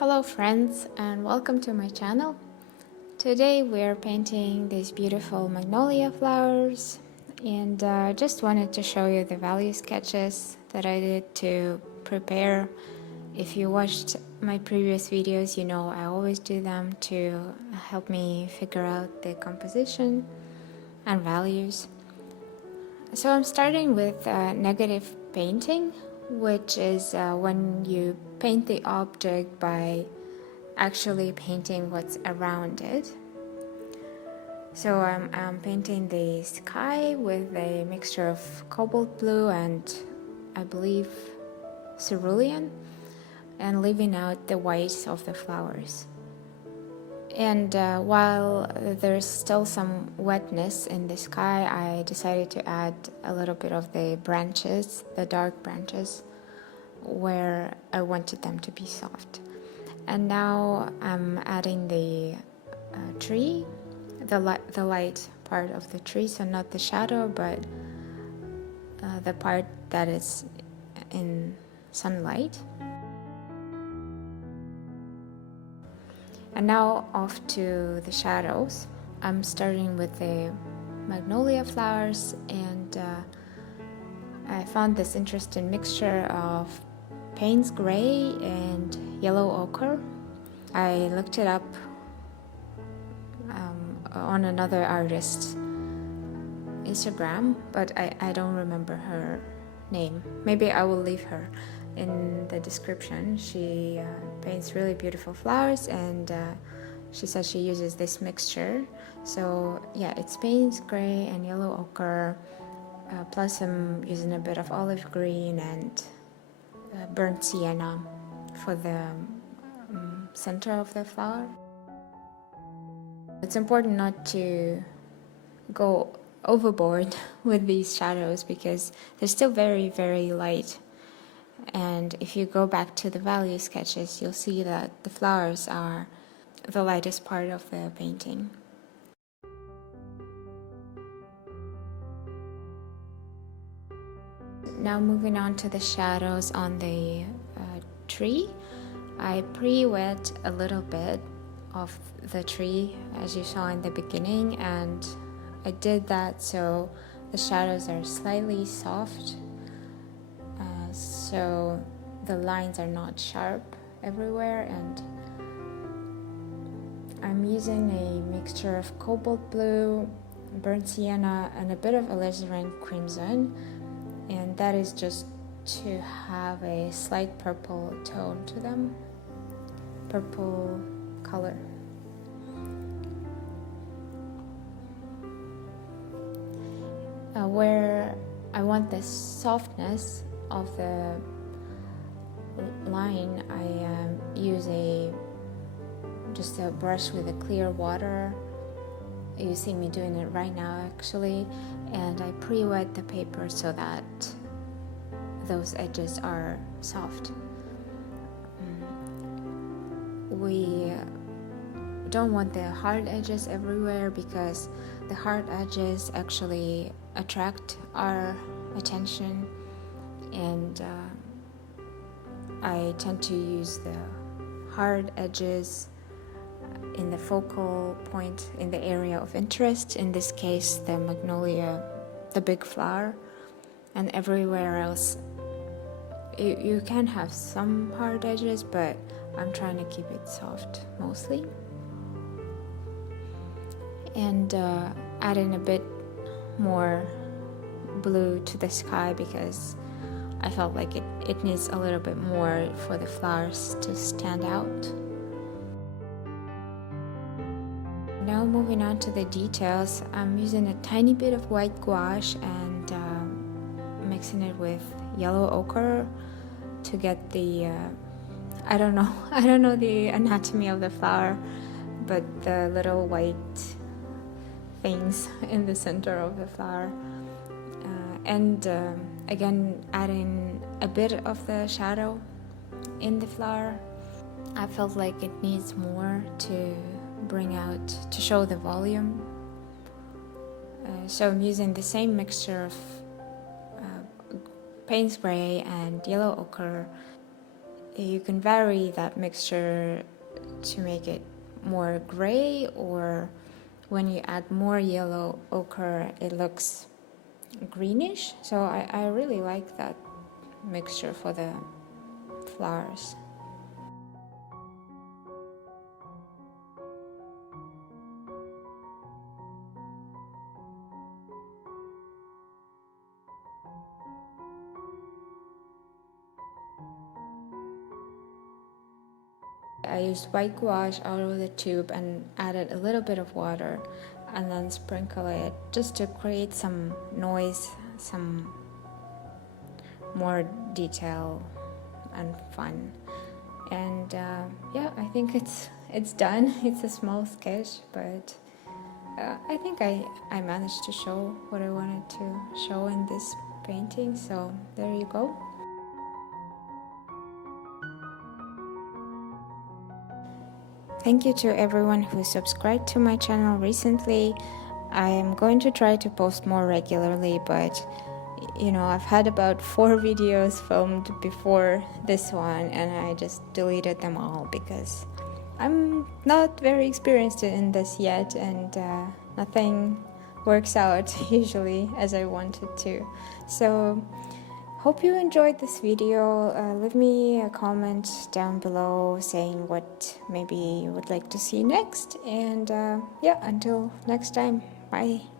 Hello friends and welcome to my channel. Today we are painting these beautiful magnolia flowers and just wanted to show you the value sketches that I did to prepare. If you watched my previous videos, you know I always do them to help me figure out the composition and values. So I'm starting with negative painting, which is when you paint the object by actually painting what's around it. So I'm painting the sky with a mixture of cobalt blue and I believe cerulean, and leaving out the white of the flowers. And while there's still some wetness in the sky, I decided to add a little bit of the branches, the dark branches, where I wanted them to be soft. And now I'm adding the tree, the light part of the tree, so not the shadow, but the part that is in sunlight. And now off to the shadows. I'm starting with the magnolia flowers, and I found this interesting mixture of Payne's Gray and Yellow Ochre. I looked it up on another artist's Instagram, but I don't remember her name. Maybe I will leave her in the description. She paints really beautiful flowers, and she says she uses this mixture. So yeah, it's Payne's Gray and Yellow Ochre, plus I'm using a bit of olive green and burnt sienna for the center of the flower. It's important not to go overboard with these shadows because they're still very, very light. And if you go back to the value sketches, you'll see that the flowers are the lightest part of the painting. Now moving on to the shadows on the tree. I pre-wet a little bit of the tree as you saw in the beginning, and I did that so the shadows are slightly soft, so the lines are not sharp everywhere. And I'm using a mixture of cobalt blue, burnt sienna, and a bit of alizarin crimson, and that is just to have a slight purple tone to them, purple color. Where I want the softness of the line, I use just a brush with a clear water. You see me doing it right now actually, and I pre-wet the paper so that those edges are soft. We don't want the hard edges everywhere because the hard edges actually attract our attention, and I tend to use the hard edges in the focal point, in the area of interest, in this case the magnolia, the big flower, and everywhere else you can have some hard edges, but I'm trying to keep it soft mostly. And adding a bit more blue to the sky because I felt like it needs a little bit more for the flowers to stand out. Now moving on to the details, I'm using a tiny bit of white gouache and mixing it with yellow ochre to get the I don't know the anatomy of the flower, but the little white things in the center of the flower, and again adding a bit of the shadow in the flower. I felt like it needs more to bring out, to show the volume, so I'm using the same mixture of Payne's Gray and Yellow Ochre you can vary that mixture to make it more gray, or when you add more yellow ochre it looks greenish. So I really like that mixture for the flowers. I used white gouache out of the tube and added a little bit of water and then sprinkle it just to create some noise, some more detail and fun. And yeah, I think it's done. It's a small sketch, but I think I managed to show what I wanted to show in this painting, so there you go. Thank you to everyone who subscribed to my channel recently. I am going to try to post more regularly, but you know, I've had about 4 videos filmed before this one and I just deleted them all because I'm not very experienced in this yet, and nothing works out usually as I wanted to. So hope you enjoyed this video. Leave me a comment down below saying what maybe you would like to see next, and yeah, until next time, bye.